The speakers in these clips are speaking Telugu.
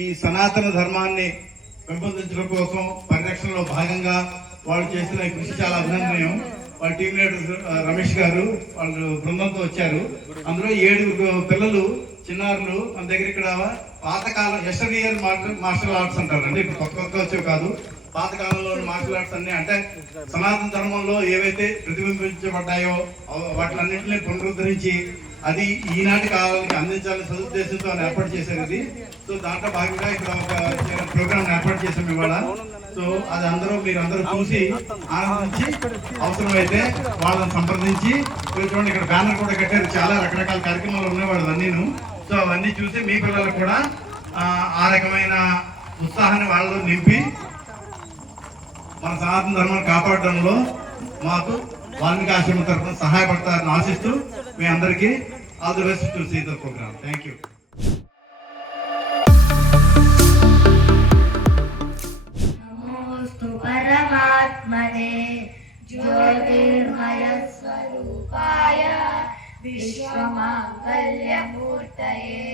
ఈ సనాతన ధర్మాన్ని పెంపొందించడం కోసం పరిరక్షణలో భాగంగా వాళ్ళు చేసిన కృషి చాలా అభినందనీయం. వాళ్ళ టీం లీడర్ రమేష్ గారు వాళ్ళు బృందంతో వచ్చారు. అందులో 7 పిల్లలు చిన్నారులు మన దగ్గర ఇక్కడ పాతకాలం ఎస్టర్ఇయర్ మార్షల్ ఆర్ట్స్ అంటారండి. ఇప్పుడు కొత్త వచ్చేవి కాదు, పాతకాలంలోని మార్షల్ ఆర్ట్స్ అన్ని అంటే సనాతన ధర్మంలో ఏవైతే ప్రతిబింబించబడ్డాయో వాటిలన్నింటినీ పునరుద్ధరించి అది ఈనాటి కాలానికి అందించాలని సదుద్దేశంతో ఏర్పాటు చేశారు ఇది. సో దాంట్లో భాగంగా ఇక్కడ ఒక ప్రోగ్రామ్ ఏర్పాటు చేసాం ఇవాళ. సో అది మీరందరూ చూసి ఆనందించి అవసరమైతే వాళ్ళని సంప్రదించి చూడండి, ఇక్కడ బ్యానర్ కూడా కట్టారు. చాలా రకరకాల కార్యక్రమాలు ఉన్నాయి వాళ్ళన్నీను. సో అవన్నీ చూసి మీ పిల్లలకు కూడా ఆ రకమైన ఉత్సాహాన్ని వాళ్ళు నింపి మన సనాతన ధర్మాన్ని కాపాడడంలో మాకు వాల్మీకి ఆశ్రమం తరఫున సహాయపడతారని ఆశిస్తూ మీ అందరికీ all the best to see the program. Thank you. నమోస్తు పరమాత్మనే జ్యోతిర్మయ స్వరూపాయ విశ్వమాంగళ్యమూర్తయే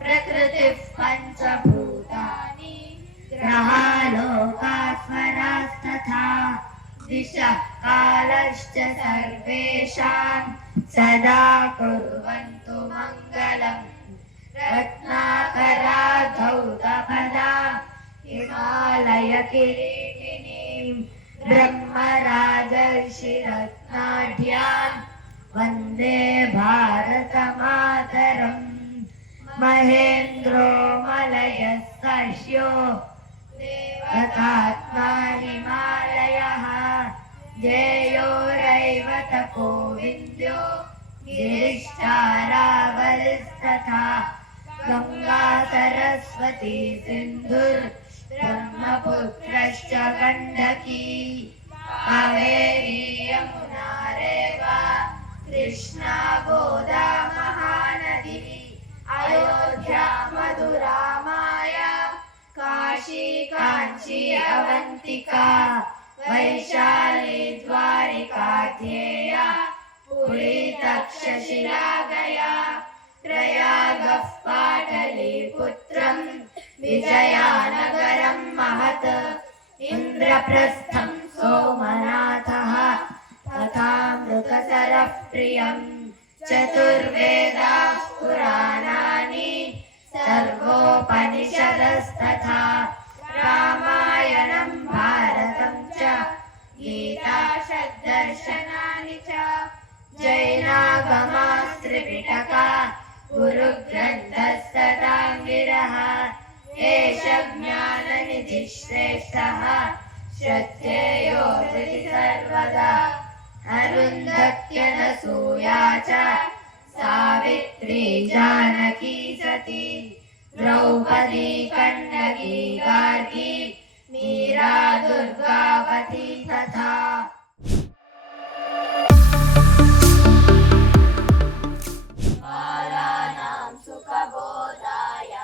ప్రకృతి పంచభూతాని గ్రహాలోకాస్వరాస్తథా దిశః కాలశ్చ సర్వేషాం సదా కుర్వంతు మంగళం. రత్నాకరాధౌతపదా హిమాలయ కిరీటినీం బ్రహ్మరాజర్షిరత్నాఢ్యాం వందే భారతమాతరం. మహేంద్రో మలయస్తస్యో దేవతాత్మా హిమాలయః జయోరైవత కోవింద్యో గిరిష్టారావలిస్తథా గంగా సరస్వతీ సింధుర్ బ్రహ్మపుత్రశ్చ గండకీ కావేరీ యమునా రేవా కృష్ణా గోదా మహానది అయోధ్యా మధురా మాయా కాశీ కాంచీ అవంతికా వైశాలి ద్వారికా ధ్యేయా పురీ తక్షశిలా గయా ప్రయాగః పాటలీపుత్రం విజయానగరం మహత్ ఇంద్రప్రస్థం సోమనాథః తథామృతసరః ప్రియం. చతుర్వేదాః పురాణాని సర్వోపనిషదస్తథా రామాయణం భారతం చ గీతా షడ్దర్శనాని చ జైనాగమాస్త్రిపిటకా గురుగ్రంథస్తతాంగిరః ఏష జ్ఞాననిధిః శ్రేష్ఠః శ్రద్ధేయో హృది సర్వదా. అరుంధత్యనసూయా చ సావిత్రీ జానకీ సతీ ద్రౌపదీ కన్నకీ గార్గీ మీరా దుర్గావతి తథా. బాలానాం సుఖబోధాయ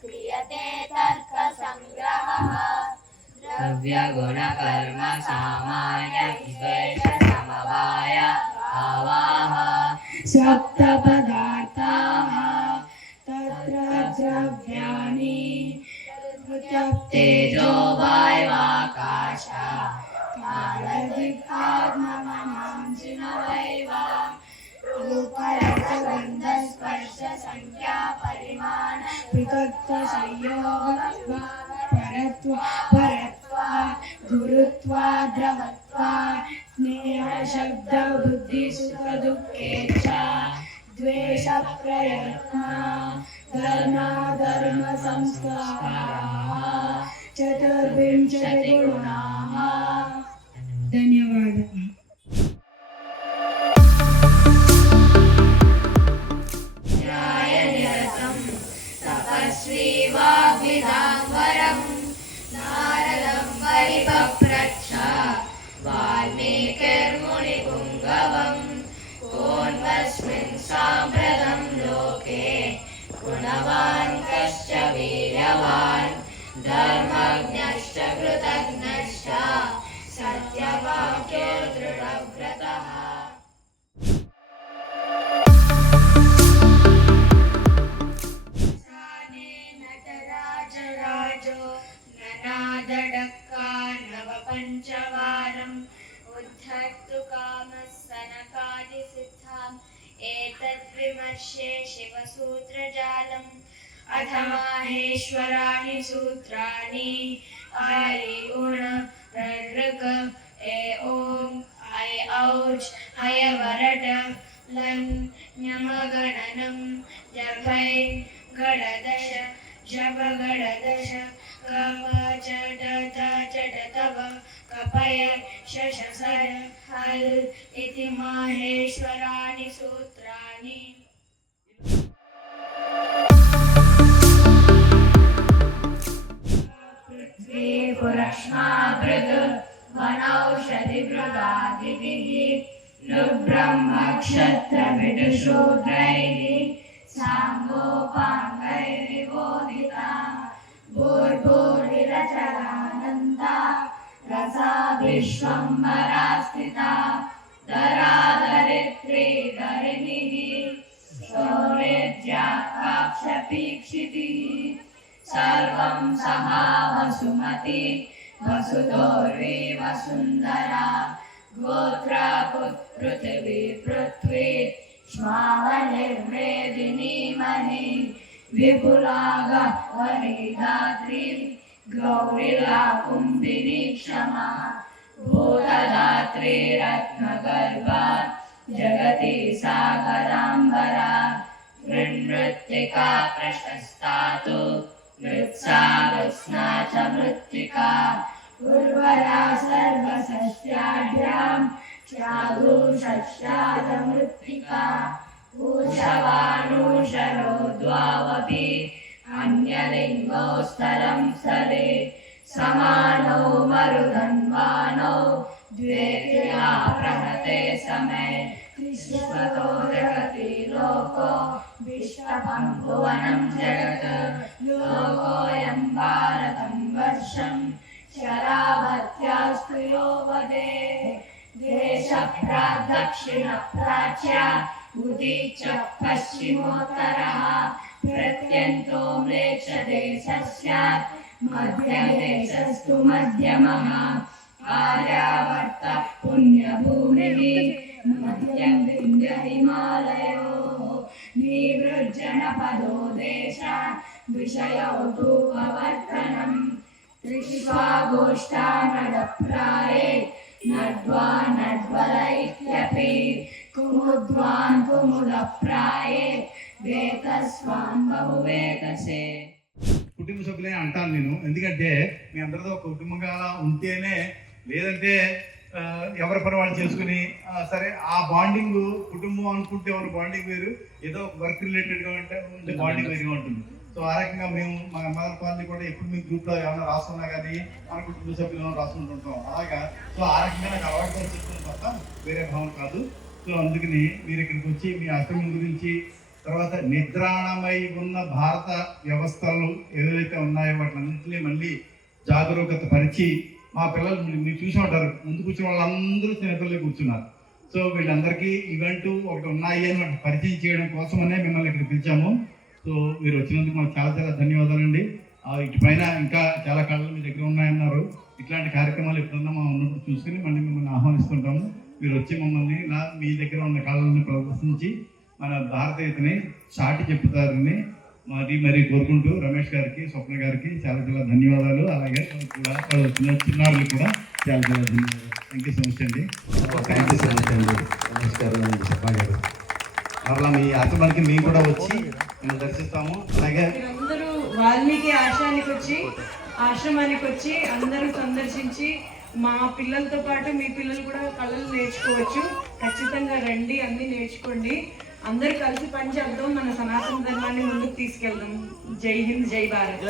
క్రియతే తర్క సంగ్రహః ద్రవ్యగుణ కర్మ సామాన్య విశేష సమవాయ భావాః సప్త పదార్థాః తత్ర ద్రవ్యాణి తేజో వాయువాకాశ కాలదిక్పాద్మమనాంజినవైవ రూపరసగంధస్పర్శ సంఖ్యా పరిమాణ పృథక్త్వ సంయోగ పరత్వ గురుత్వ ద్రవత్వ స్నేహ శబ్ద బుద్ధి సుఖ దుఃఖేచ్ఛ ద్వేష ప్రయత్న ధర్మ సంస్కారాः చతుర్వింశతి గుణాः. ధన్యవాదాలు. తపస్వీ వాగ్విదాంబరం నారదం పరిపప్రచ్ఛ వాల్మీకిర్మునిపుంగవం కోన్వస్మిన్ సాంప్రదం లోకే గుణవాన్ కశ్చ వీర్యవాన్ ధర్మజ్ఞశ్చ కృతజ్ఞశ్చ సత్యవాక్యో దృఢవ్రతః. నటరాజ राजो ननादडक्का नवपञ्चवारम् उद्धर्तु कामः सनकादिसिद्धाम् एतद्विमर्शे शिवसूत्रजालम् अथ माहेश्वराणि सूत्राणि आयि उण ऋग ए ओम ऐ औच हयवरट लं न्यमगणनं जभै गणदश जपगणदश कवचडतव कपय शशसर हल इति माहेश्वराणि सूत्राणि। पृथ्वी पुरश्मा भृग वनौषधिभृगादिभिः नृब्रह्मक्षत्रविदुशूद्रैः साङ्गोपाङ्गैर्विबोधिता भूर्भुरिरचरानन्दा रसा विश्वम्भरा स्थिता धराधरित्री धरिणिः शौर्यज्या काक्षपीक्षितिः सर्वं सहा वसुमती वसुधोर्वी वसुन्धरा गोत्रा पृथिवी पृथ्वी श्वावनिर्वेदिनी मणि विपुलागा वरिधात्री गौरिला कुम्भिनी क्षमा भूतधात्री रत्नगर्भा जगति सागराम्बरा मृन्मृत्तिका प्रशस्ता तु मृत्सा कृत्स्ना च मृत्तिका उर्वरा सर्वसस्याढ्यां चादुषस्यादमृत्तिका ऊषवानुषरोद्वावपि अन्यलिङ्गौ स्थलं स्थले समानौ मरुदन्वानौ द्वेत्या प्रहते समे विश्वतो जगति लोको विश्वपं भुवनं जगत् लोकोऽयं भारतं वर्षं शरावत्यास्तु यो वदे देशप्रादक्षिणप्राच्या उदीच्य पश्चिमोत्तरः प्रत्यन्तो म्लेच्छदेशस्यात् मध्यदेशस्तु मध्यमः आर्यावर्तः पुण्यभूमिः मध्यं विन्ध्यहिमालयोः निवृज्जनपदो देशा विषयौ तु अवर्तनम् त्रिष्वागोष्ठा नडप्राये नड्वा नड्वल इत्यपि कुमुद्वान् कुमुदप्राये वेतस्वान् बहुवेतसे। కుటుంబ సభ్యులే అంటాను నేను, ఎందుకంటే మీ అందరితో ఒక కుటుంబంగా ఉంటేనే, లేదంటే ఎవరి పని వాళ్ళు చేసుకుని సరే ఆ బాండింగ్ కుటుంబం అనుకుంటే ఎవరి బాండింగ్ వేరు, ఏదో వర్క్ రిలేటెడ్గా ఉంటే బాండింగ్ వేరుగా ఉంటుంది. సో ఆ రకంగా మేము మా మదర్ కాలనీ కూడా ఎప్పుడు మీ గ్రూప్లో ఏమైనా రాస్తున్నా కానీ మన కుటుంబ సభ్యులు రాసుకుంటుంటాం అలాగా. సో ఆ రకంగా నాకు అలవాటు చెప్తుంది తప్ప వేరే భావన కాదు. సో అందుకని మీరు ఇక్కడికి వచ్చి మీ అష్టమి గురించి, తర్వాత నిద్రాణమై ఉన్న భారత వ్యవస్థలు ఏదైతే ఉన్నాయో వాటిలన్నింటినీ మళ్ళీ జాగరూకత పరిచి, మా పిల్లలు మీరు చూసి ఉంటారు, ముందు కూర్చున్న వాళ్ళందరూ చిన్నపిల్లలు కూర్చున్నారు. సో వీళ్ళందరికీ ఈవెంట్ ఒకటి ఉన్నాయి అని వాటి పరిచయం చేయడం కోసమనే మిమ్మల్ని ఇక్కడ పిలిచాము. సో మీరు వచ్చినందుకు మాకు చాలా చాలా ధన్యవాదాలండి. ఇటుపైన ఇంకా చాలా కళలు మీ దగ్గర ఉన్నాయన్నారు. ఇట్లాంటి కార్యక్రమాలు ఎప్పుడన్నా మా ఉన్నప్పుడు చూసుకుని మళ్ళీ మిమ్మల్ని ఆహ్వానిస్తుంటాము. మీరు వచ్చి మమ్మల్ని మీ దగ్గర ఉన్న కళలను ప్రదర్శించి మన భారతీయతని చాటి చెప్తారని మరి కోరుకుంటూ రమేష్ గారికి, స్వప్న గారికి చాలా చాలా ధన్యవాదాలు. అలాగే కూడా చిన్నారులు కూడా చాలా చాలా ధన్యవాదాలు. థ్యాంక్ యూ సో మచ్ అండి. థ్యాంక్ యూ సో మచ్ అండి. నమస్కారం అండి సభా గారు. అలా మీ ఆశ్రమానికి మేము కూడా వచ్చి మేము దర్శిస్తాము. అలాగే అందరూ వాల్మీకి ఆశ్రమానికి వచ్చి అందరూ సందర్శించి మా పిల్లలతో పాటు మీ పిల్లలు కూడా కళలు నేర్చుకోవచ్చు. ఖచ్చితంగా రండి, అన్నీ నేర్చుకోండి. అందరూ కలిసి పని చేద్దాం, మన సనాతన ధర్మాన్ని ముందుకు తీసుకెళ్దాం. జై హింద్, జై భారత్.